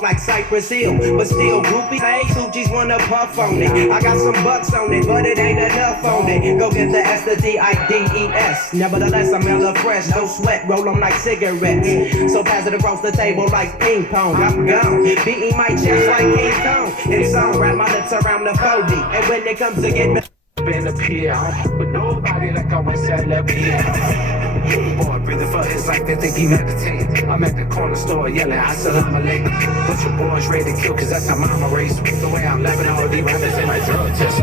Like Cypress Hill, but still groupies, hey, Suji's wanna puff on it. I got some bucks on it, but it ain't enough on it. Go get the S, the D, I, D, E, S. Nevertheless, I'm hella fresh, no sweat, roll them like cigarettes. So pass it across the table like ping pong. I'm gone, beating my chest like King Kong. In song, wrap my lips around the 4D. And when it comes to get in the pier, but nobody like I was at the pier. Boy, breathing for his life, they think he meditating. I'm at the corner store yelling, I still have my leg. But your boys ready to kill, cause that's how mama raised me. The way I'm laughing, all these rappers in my drug test.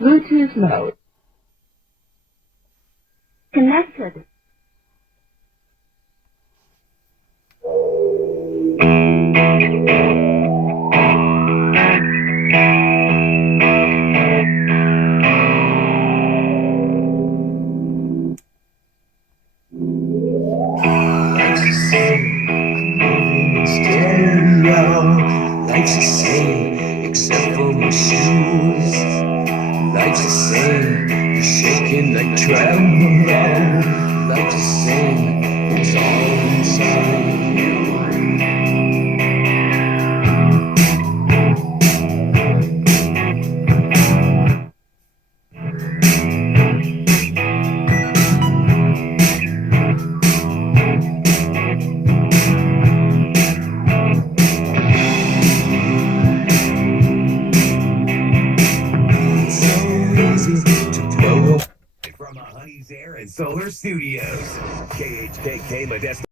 Bluetooth mode. Connected. Life's the same, except for my shoes. Life's the same, you're shaking like tremolo. Life's the same, it's all inside you. From a Honey's Air and Solar Studios, KHKK Modesto.